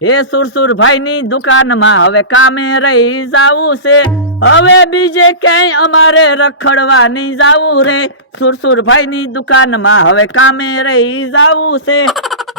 એ સુરસુરભાઈ ની દુકાનમાં હવે કામે રહી જાવું છે, હવે બીજે ક્યાંય અમારે રખડવા નહીં જાવું રે, સુરસુરભાઈ ની દુકાનમાં હવે કામે રહી જાવું છે.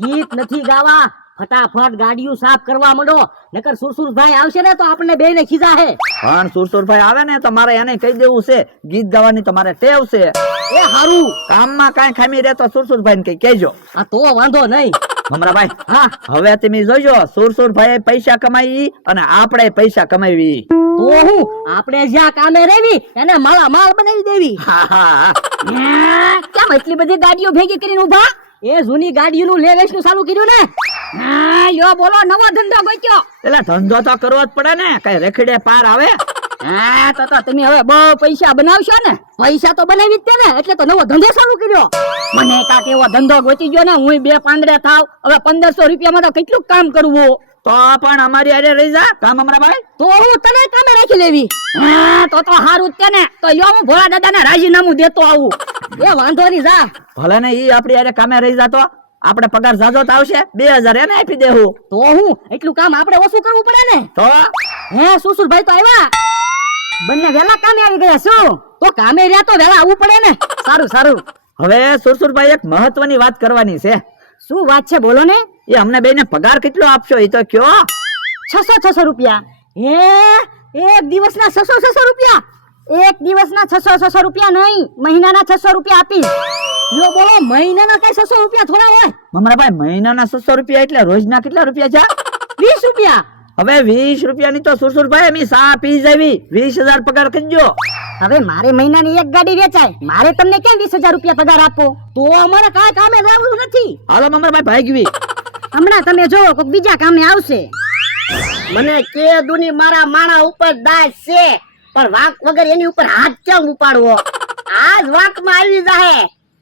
ગીત નથી ગાવા, ફટાફટ ગાડીઓ સાફ કરવા માંડો, નકર સુરસુરભાઈ આવશે ને તો આપણને બેને ખીજાહે. પણ સુરસુરભાઈ આવે ને તો મારે એને કહી દેવું છે, ગીત ગાવાની તમારે ટેવ છે. એ હારું, કામમાં કાંઈ ખામી રહે તો સુરસુરભાઈ ને કઈ કહેજો. આ તો વાંધો નહીં. મમરાભાઈ, હા, હવે તમે જોજો, સુરસુરભાઈ પૈસા કમાઈ અને આપણે પૈસા કમાવી. તો હું આપણે જ્યાં કામે રહેવી એને માલા માલ બનાવી દેવી. હા હા કેમ એટલી બધી ગાડીઓ ભેગી કરીને ઉભા? એ જૂની ગાડીઓનું લે વેચનું ચાલુ કર્યું ને? હા, યો બોલો, નવો ધંધો ગોત્યો. એટલે ધંધો તો કરવો જ પડે ને, કઈ રેખડે પાર આવે. હા, તો તમે હવે બહુ પૈસા બનાવશો ને? પૈસા તો બનાવી જ તે ને, એટલે તો નવો ધંધો ચાલુ કર્યો. મને કાક એવો ધંધો ગોતી ગયો ને, હું બે પાંદડે થાવ. હવે 1500 રૂપિયામાં તો કેટલું કામ કરવું? તો પણ અમારી આરે રહી જા કામ અમરાભાઈ. તો હું તને કામે રાખી લેવી. હા, તો હારું જ તે ને. તો યો હું ભોળા દાદાને રાજીનામું દેતો આવું. એ વાંધો નહીં, જા. ભલે ને ઈ આપણી આરે કામે રહી જાતો, આપણે પગાર જાજો તો આવશે, 2000 એને આપી દેવું. તો હું એટલું કામ આપણે ઓછું કરવું પડે ને? તો હે, સુરસુરભાઈ તો આવ્યા, બંને વેલા કામે આવી ગયા. શું તો કામે રહ્યા તો વેલા આવવું પડે ને? સારું સારું. હવે સુરસુરભાઈ એક મહત્વની વાત કરવાની છે. શું વાત છે, બોલો ને. એ અમને બેને પગાર કેટલો આપશો એ તો કયો. 600 રૂપિયા. હે, એક દિવસના 600 રૂપિયા? એક દિવસના 600 રૂપિયા નહીં, મહિનાના 600 રૂપિયા આપીશ. યો બોલો, મહિનાના કઈ 600 રૂપિયા થોડા હોય? મમરાભાઈ, મહિનાના 600 રૂપિયા એટલે રોજના કેટલા રૂપિયા છે? 20 રૂપિયા. હવે 20 રૂપિયાની તો સુરસુરભાઈ અમે સા પી જવી, 20000 પગાર કરજો. હવે મારે મહિનાની એક ગાડી વેચાય, મારે તમને કેમ 20000 રૂપિયા પગાર આપો? તો અમારે કાંઈ કામે રહેવું નથી. હાલો મમરાભાઈ, ભાગવી. હમણાં તમે જોવો કોઈક બીજા કામે આવશે. મને કે દુની મારા માણા ઉપર દાસ છે, પણ વાંક વગર એની ઉપર હાથ કેમ ઉપાડવો? આજ વાંકમાં આવી જાહે.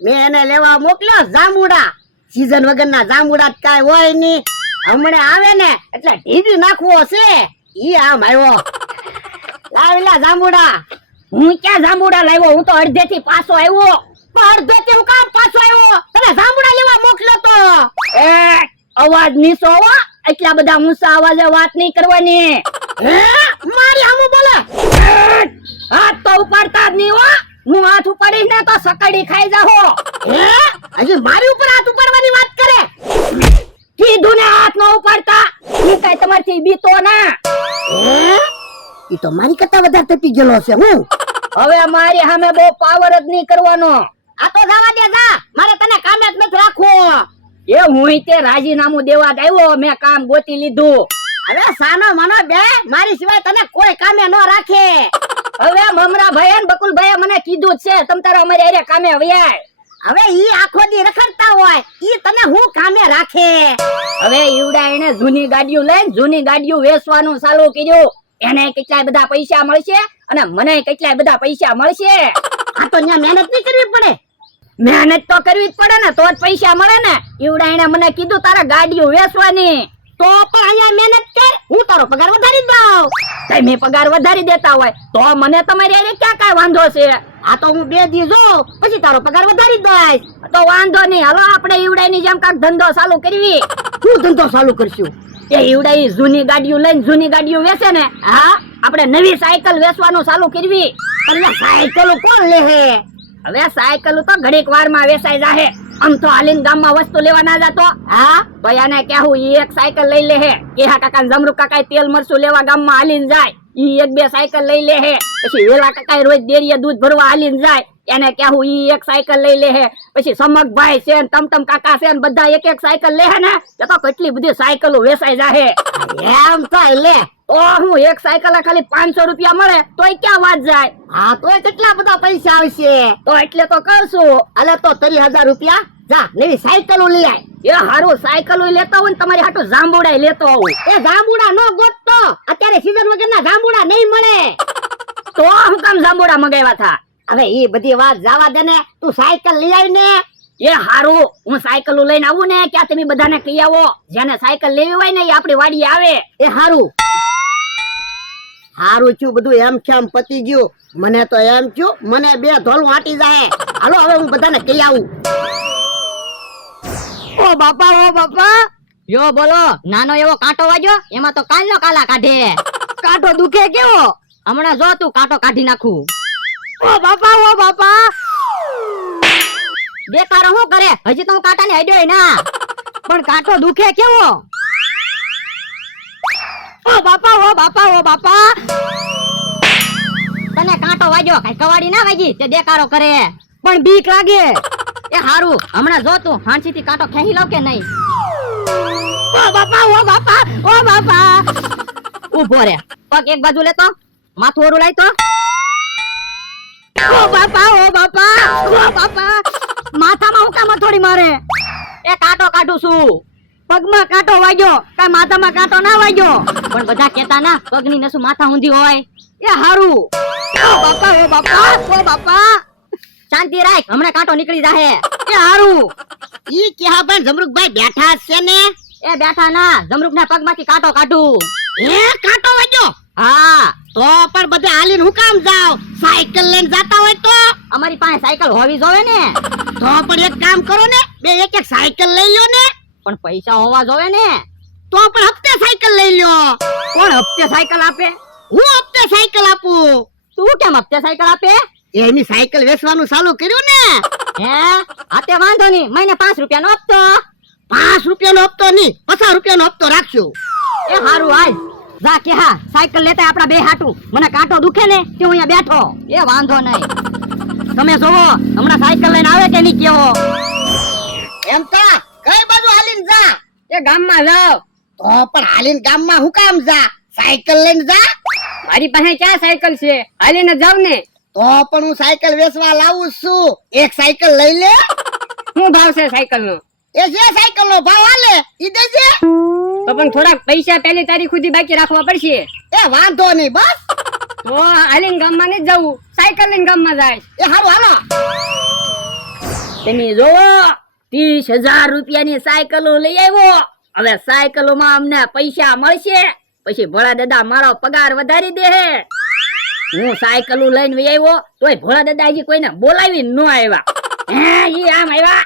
મેં એને લેવા મોકલ્યો જાંબુડા. સીઝન વગરના જાંબુડા કાંઈ હોય નહીં. હમણે આવે ને એટલે ઢીડી નાખવો છે. ઈ આમ આવ્યો. લાવેલા જાંબુડા. હું ક્યાં જાંબુડા લાવ્યો? હું તો અડધેથી પાછો આવ્યો. અડધેથી હું કામ પાછો આવ્યો? તને જાંબુડા લેવા મોકલ્યો તો. એ અવાજ નીચો હો, એટલા બધા ઊંચા અવાજે વાત નહીં કરવાની. હે, મારી સામું બોલે. હાથ તો ઉપાડતા જ નહીં હો. હું હાથ ઉપાડીશ ને તો સકડી ખાઈ જાહો. હે, હજી મારી ઉપર હાથ ઉપાડવાની વાત કરે? કીધું ને હાથ ન ઉપાડતા. હું કઈ તમારથી બીતો ના. હે, ઈ તો મારી કરતા વધારે તપી ગયેલો છે. હું હવે મારી સામે બહુ પાવર જ નહીં કરવાનો. આ તો જવા દે, જા. મારે તને કામે જ નથી રાખવો. એ હું તે રાજીનામું દેવા જ આવ્યો, મેં કામ ગોતી લીધું. હવે સાનો મનો બે, મારી સિવાય તને કોઈ કામે ન રાખે. હવે મમરાભાઈ અને બકુલભાઈએ મને કીધું જ છે, તમ તારે અમારી હારે કામે આવ્યા. હવે ઈ આખો દી રખડતા હોય, ઈ તને હું કામે રાખે? હવે ઈવડા એને જૂની ગાડીઓ લઈને જૂની ગાડીઓ વેચવાનું ચાલુ કર્યું. એને કેટલાય બધા પૈસા મળશે અને મને કેટલાય બધા પૈસા મળશે. આ તો ન્યા મહેનત નહીં કરવી પડે? મહેનત તો કરવી જ પડે ને, તો જ પૈસા મળે ને. ઈવડા એને મને કીધું તારા ગાડીઓ વેચવાની. તો પણ અહીંયા મહેનત કર, હું તારો પગાર વધારી દઉં. તમે પગાર વધારી દેતા હોય તો મને તમારી હારે ક્યાં કાંઈ વાંધો છે? આ તો હું 2 દી જોઉં, પછી તારો પગાર વધારી દઈશ. તો વાંધો નહીં, હાલો આપણે ઈવડાની જેમ કાંઈક ધંધો ચાલુ કરવી. શું ધંધો ચાલુ કરશું? એ ઈવડા ઈ જૂની ગાડીઓ લઈને જૂની ગાડીઓ વેચે ને, હા, આપણે નવી સાયકલ વેચવાનું ચાલુ કરવી. એટલે સાયકલ કોણ લે હે? હવે સાયકલ તો ઘડીક વારમાં વેચાઈ જાહે. આમ તો હાલીને ગામમાં વસ્તુ લેવા ના જાતો, હા, તો એને કહેવું ઈ એક સાયકલ લઈ લે હે. કેહા કાકા જમરૂ કાકા તેલ મરચું લેવા ગામમાં હાલીને જાય, ઈ 1-2 સાયકલ લઈ લે હે. પછી વેલા કાકા રોજ ડેરીએ દૂધ ભરવા હાલીને જાય, એને કહેવું ઈ એક સાયકલ લઈ લે હે. પછી સમકભાઈ છે ને તમતમ કાકા છે ને બધા એક સાયકલ લે હે ને, તો કેટલી બધી સાયકલો વેચાઈ જાહે. એમ તો લે. તો હું એક સાયકલ ખાલી 500 રૂપિયા મળે તોય ક્યાં વાત જાય? હા, તો કેટલા બધા પૈસા આવશે? તો એટલે તો કહું છું. અલે તો 30,000 રૂપિયા જા, નવી સાયકલો લઈ આય. એ હારું, સાયકલ લેતા હોય ને તમારી હાટુ જાંબુડા લેતો આવું. એ જાંબુડા નો ગોતતો, અત્યારે સીઝન વગરના જાંબુડા નહીં મળે. તો હું કામ જાંબુડા મગાવ્યા થા? હવે એ બધી વાત જવા દે ને, તું સાયકલ લઈ આવ ને. એ હારું, હું સાયકલ લઈને આવું ને ક્યાં તમે બધાને કહી આવો, જેને સાયકલ લેવી હોય ને એ આપણી વાડીએ આવે. એ હારું હારું છું, બધું એમ કેમ પતી ગયું. મને તો એમ છું મને 2 ધોલું આટી જાય. હાલો હવે હું બધાને કહી આવું. ઓ બાપા, યો બોલો, નાનો એવો કાંટો વાગ્યો, એમાં તો કાલનો કાલા કાઢે. કાંટો દુખે કેવો? હમણાં જો તું કાંટો કાઢી નાખું. ઓ બાપા, ઓ બાપા. બેકારો શું કરે? હજી તો હું કાંટાને અડ્યોય ના. પણ કાંટો દુખે કેવો? ઓ બાપા, ઓ બાપા, ઓ બાપા. તને કાંટો વાગ્યો, કઈ કવાડી ના વાગી તે દેકારો કરે. પણ બીક લાગે. એ હારું, હમણાં જો તું હાંસીથી કાંટો ખેંચી લઉં કે નહીં. ઓ બાપા, ઓ બાપા, ઓ બાપા. ઉભો રે, પગ એક બાજુ લેતો, માથું ઓરું લાય તો. ઓ બાપા, ઓ બાપા, ઓ બાપા. માથામાં હું કામ થોડી મારે? એ કાંટો કાઢું છું. પગમાં કાંટો વાગ્યો, કાંઈ માથામાં કાંટો ના વાગ્યો. પણ બધા કહેતા ના પગની નસું માથા ઊંધી હોય. એ હારું. ઓ બાપા, ઓ બાપા, ઓ બાપા. શાંતિ રાખ, હમણાં કાંટો નીકળી જાહે. એ હારું. ઈ ક્યાં પણ જમરૂકભાઈ બેઠા છે ને? એ બેઠા ના, જમરૂકના પગમાંથી કાંટો કાઢું. હે, કાંટો વાગ્યો? હા, તો પણ બધે હાલીને હું કામ જાવ? સાયકલ લઈને જાતા હોય તો? અમારી પાસે સાયકલ હોવી જોવે ને. તો પણ એક કામ કરો ને, બે એક એક સાયકલ લઈ લ્યો ને. પણ પૈસા હોવા જોવે ને. તો પણ હપ્તે સાયકલ લઈ લ્યો. કોણ હપ્તે સાયકલ આપે? હું હપ્તે સાયકલ આપું. તું કેમ હપ્તે સાયકલ આપે? એની સાયકલ વેચવાનું ચાલુ કર્યું ને. હે, આ તે વાંધો નહીં, મહિને 5 રૂપિયાનો હપ્તો. 5 રૂપિયાનો હપ્તો નહીં, 50 રૂપિયાનો હપ્તો રાખશું. એ હારું, હાલ જા કે હા, સાયકલ લેતા આપડા બે હાટું. મને કાંટો દુખે ને તે હું અહીંયા બેઠો. એ વાંધો નહીં. તમે જોવો હમણાં સાયકલ લઈને આવે કે નહીં કેવો. એમ તા કઈ બાજુ હાલીને જા? એ ગામમાં જાવ. તો પણ હાલીને ગામમાં હું કામ જા? સાયકલ લઈને જા. મારી પાસે ક્યાં સાયકલ છે? હાલીને જાવ ને. તો પણ હું સાયકલ વેચવા લાવું છું. એક સાયકલ લઈ લે. શું ભાવ છે સાયકલ નો? એ જે સાયકલ નો ભાવ હાલે ઈ દેજે. તો પણ થોડાક પૈસા પહેલી તારીખ સુધી બાકી રાખવા પડશે. એ વાંધો નહીં, બસ. તો હાલીને ગામમાં નહીં જવું, સાયકલ લઈને ગામમાં જાય. એ હારું, હાલો. તમે જોવો 30,000 રૂપિયાની સાયકલો લઈ આવ્યો. હવે સાયકલોમાં અમને પૈસા મળશે, પછી ભોળા દાદા મારો પગાર વધારી દે. હું સાયકલો લઈને વઈ આવ્યો તોય ભોળા દાદા હજી કોઈને બોલાવી ન આવ્યા. હે, ઈ આમ આવ્યા.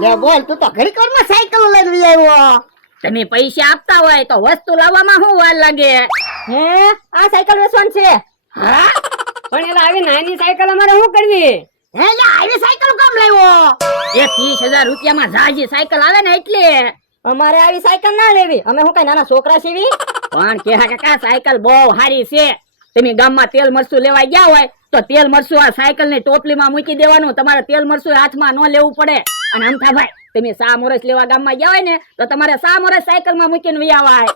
લે બોલ, તું તો ઘડીક વારમાં સાયકલ લઈને વી આવ્યો. તમે પૈસા આપતા હોય તો વસ્તુ લાવવામાં શું વાર લાગે? હે, આ સાયકલ વેચવાની છે? હા, પણ એલા આવી નાની સાયકલ અમારે શું કરવી? હે, લે આવી સાયકલ કામ લાવ્યો? એ 30,000 રૂપિયામાં જાજી સાયકલ આવે ને એટલે. અમારે આવી સાયકલ ના લેવી, અમે શું કઈ નાના છોકરા સીવી? પણ કેહા કાકા સાયકલ બહુ સારી છે. તમે ગામમાં તેલ મરચું લેવા ગયા હોય તો તેલ મરચું આ સાયકલ ની ટોપલીમાં મૂકી દેવાનું. તમારે તેલ મરચું હાથમાં ન લેવું પડે. અને અમથા ભાઈ, તમે સા મોરસ લેવા ગામમાં ગયા હોય ને તો તમારે સા મોરસ સાયકલ માં મૂકીને વયાવાય.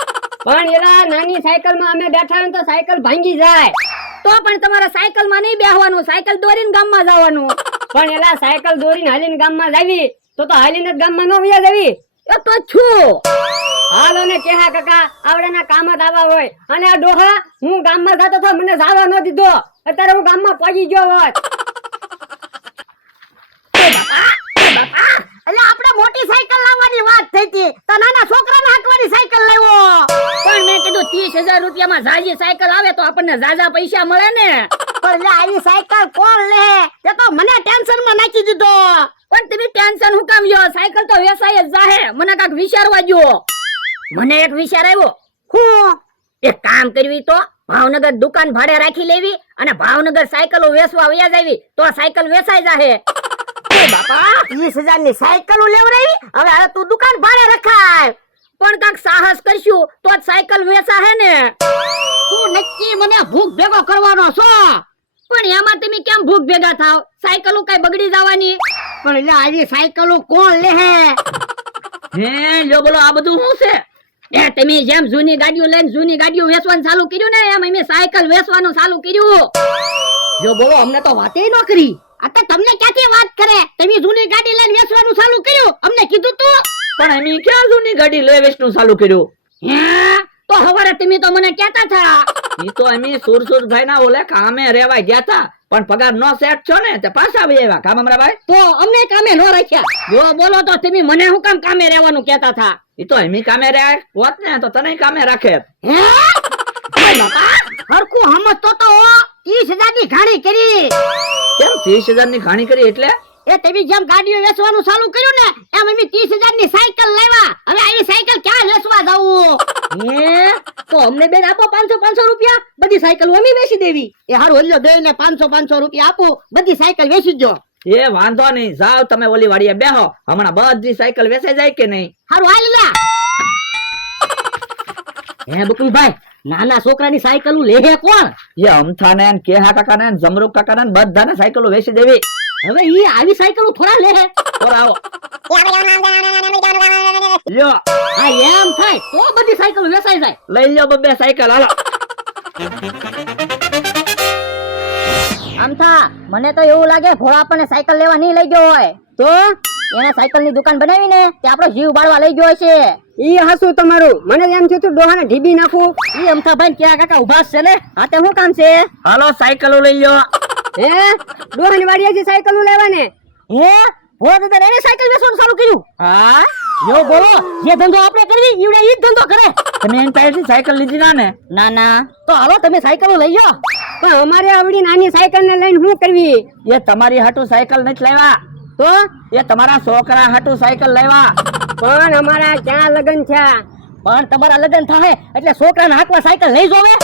પણ એલા નાની સાયકલ માં અમે બેઠા હોય તો સાયકલ ભાંગી જાય. તો પણ તમારે સાયકલ માં નહીં બેહવાનું, સાયકલ દોરીને ગામમાં જવાનું. પણ એલા સાયકલ દોરીને હાલીને ગામમાં જાવી તો હાલીને જ ગામમાં ન વયા જવી. એ તો છું. હાલો ને કેહા કાકા, આવડાના કામ જ આવા હોય. અને આ ડોહા હું ગામમાં જતો તો મને જાવા ન દીધો. અત્યારે હું ગામમાં પહોંચી ગયો હોત. એટલે આપણે મોટી સાયકલ લાવવાની વાત થઈ હતી, તો નાના છોકરાને હાંકવાની સાયકલ લાવ્યો. પણ મેં કીધું 30,000 રૂપિયામાં જાજી સાયકલ આવે તો આપણને જાજા પૈસા મળે ને. પણ લે આવી સાયકલ કોણ લે? તે તો મને ટેન્શન માં નાખી દીધો. પણ તમે ટેન્શન હું કામ લ્યો? સાયકલ તો વેચાય જ જાહે. મને કાંઈક વિચારવા દ્યો. મને એક વિચાર આવ્યો. હું એક કામ કરવી તો ભાવનગર દુકાન ભાડે રાખી લેવી અને ભાવનગર સાયકલો વેચવા વયા જાવી તો સાયકલ વેચાઈ જાહે. એ બાપા, 30,000 ની સાયકલ લેવરાવી. હવે તું દુકાન ભાડે રખાય. પણ કાંઈક સાહસ કરશું તો જ સાયકલ વેચાહે ને. તું નક્કી મને ભૂખ ભેગો કરવાનો છો. પણ એમાં તમે કેમ ભૂખ ભેગા થાવ? સાયકલો કઈ બગડી જવાની? પણ એટલે આવી સાયકલો કોણ લે હે? હે, લ્યો બોલો, આ બધું શું છે? એ તમે જેમ જૂની ગાડીઓ લઈને જૂની ગાડીઓ વેચવાનું ચાલુ કર્યું ને એમ અમે સાયકલ વેચવાનું ચાલુ કર્યું. જો બોલો, અમને તો વાતે ન કરી. આ તો તમને ક્યાંથી વાત કરે? તમે જૂની ગાડી લઈને વેચવાનું ચાલુ કર્યું, અમને કીધું તું. પણ અમે ક્યાં જૂની ગાડી લઈ વેચવાનું ચાલુ કર્યું? હે, તો હવારે તમે તો મને કહેતા હતા. ઈ તો અમે સુરસુરભાઈ ના ઓલે કામે રેવા ગયા હતા, પણ પગાર નો સેટ છો ને તે પાછા આવી આવ્યા કામ અમારા ભાઈ. તો અમને કામે ન રાખ્યા. જો બોલો તો તમે મને શું કામ કામે રહેવાનું કહેતા હતા? ઈ તો અમે કામે રહ્યા હોત ને તો તને કામે રાખે. હે બાપા, હરકું સમજતો તો 30,000 ની ઘાણી કરી. કેમ 30,000 ની ઘાણી કરી? એટલે એ તમે જેમ ગાડીઓ વેચવાનું ચાલુ કર્યું ને એમ અમે 30,000 ની સાયકલ લાવ્યા. હવે આવી સાયકલ ક્યાં વેચવા જાવું? તો અમને બેન આપો 500 રૂપિયા, બધી સાયકલ અમે વેચી દેવી. એ હારું હલ્યો દે ને 500 રૂપિયા આપો, બધી સાયકલ વેચી જો. એ વાંધો નહીં, જાઓ તમે ઓલી વાડીએ બેહો, હમણાં બધી સાયકલ વેચાઈ જાય કે નહીં? હારું હાલ લ્યા. હે બકુલભાઈ, નાના છોકરાની સાયકલ લેહે કોણ? એ અમથાને ને કેહા કાકાને ને જમરૂક કાકાને ને બધાને સાયકલો વેચી દેવી. હવે ઈ આવી સાયકલ થોડા લેહે. ઓર આવો લ્યો, હા એમ થાય તો બધી સાયકલ વેચાઈ જાય. લઈ લ્યો બબ્બે સાયકલ, હાલો. આમથા મને તો એવું લાગે ભોળા આપણને સાયકલ લેવા નહીં લઈ ગયો હોય. તો એને સાયકલ ની દુકાન બનાવી ને તે આપણો જીવ બાળવા લઈ ગયો છે. ઈ હાસું તમારું, મને એમ થયું તું ડોહાને ઢીબી નાખું. ઈ અમથાભાઈ ને ક્યાં કાકા ઉભા છે ને, હા તે શું કામ છે? હાલો સાયકલો લઈ લ્યો. હે ડોહાની વાડીએથી સાયકલ લેવા ને? હે ભોળા દાદા એને સાયકલ વેચવાનું ચાલુ કર્યું? હા, યો બોલો, જે ધંધો આપણે કરવી ઈવડે ઈ જ ધંધો કરે. તમે એની પાસેથી સાયકલ લીધી ના ને? ના ના, તો હાલો તમે સાયકલો લઈ જાઓ. પણ અમારે આવડી નાની સાયકલ ને લઈને શું કરવી? એ તમારી હાટુ સાયકલ નથી લાવ્યા, તો એ તમારા છોકરા હાટુ સાયકલ લાવ્યા. પણ અમારા ક્યાં લગન થયા? પણ તમારા લગન થાય એટલે છોકરાને હાથમાં સાયકલ લઈ જોવે.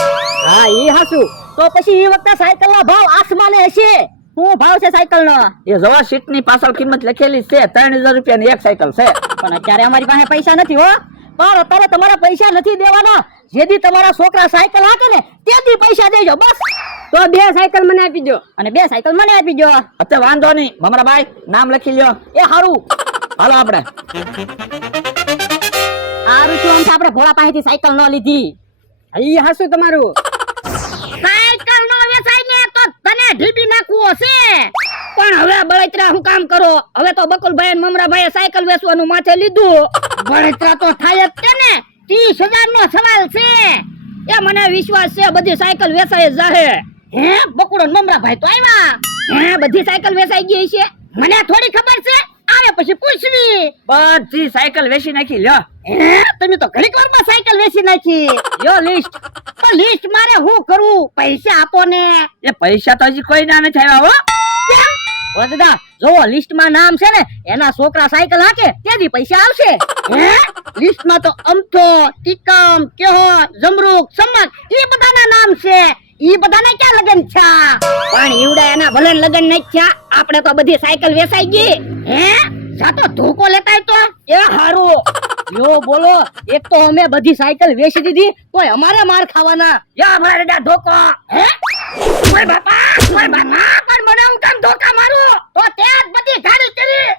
હા ઈ હાસું. તો પછી ઈ વખતે સાયકલ ના ભાવ આસમાને હશે. શું ભાવ છે સાયકલ નો? એ જવા સીટ ની પાછળ કિંમત લખેલી છે, 3,000 રૂપિયાની એક સાયકલ છે. પણ અત્યારે અમારી પાસે પૈસા નથી હો. પણ અત્યારે તમારા પૈસા નથી દેવાના. જેથી તમારા છોકરા સાયકલ હાકે ને તેથી પૈસા દેજો બસ. તો 2 સાયકલ મને આપી દો અને 2 સાયકલ મને આપી દો. અત્યારે વાંધો નહીં, મમરા ભાઈ નામ લખી લ્યો. એ હારું. હાલો આપણે. સારું છું આમ આપણે ભોળા પાસેથી સાયકલ ન લીધી. ઈ હાસું તમારું. સાયકલ નો વેચાય ને તો તને ઢીબી નાખવો છે. પણ હવે બળતરા હું કામ કરો? હવે તો બકુલભાઈ અને મમરાભાઈએ સાયકલ વેચવાનું માથે લીધું. બળતરા તો થાય જ છે ને. 30,000 નો સવાલ છે. એ મને વિશ્વાસ છે બધી સાયકલ વેચાઈ જ જાહે. હે બકુડો ને મમરાભાઈ તો આવ્યા? હે બધી સાયકલ વેચાઈ ગઈ છે? મને થોડી ખબર છે, આવે પછી પૂછવી. બધી સાયકલ વેચી નાખી લ્યો. હે તમે તો ઘડીક વારમાં સાયકલ વેચી નાખી. લ્યો લિસ્ટ. પણ લિસ્ટ મારે શું કરવું? પૈસા આપો ને. એ પૈસા તો હજી કોઈ ના નથી આવ્યા હો. ઓ દાદા જોવો, લિસ્ટમાં નામ છે ને એના છોકરા સાયકલ હાકે તેથી પૈસા આવશે. હે લિસ્ટમાં તો અમથો, ટીકમ, કેહો, જમરૂક, સમક ઈ બધાના નામ છે. ઈ બધાને ક્યાં લગન છે? પણ ઈવડા એના ભલે લગન નથી થયા. આપણે તો બધી સાયકલ વેચાઈ ગઈ. હે જાતો ધોકો લેતાય તો એ હારું. યો બોલો, એક તો અમે બધી સાયકલ વેચી દીધી તોય અમારે માર ખાવાના. યા મારે દા ધોકો. હે ઓય બાપા પણ મને હું કામ ધોકા મારું? તો તે જ બધી ગાડી કરી.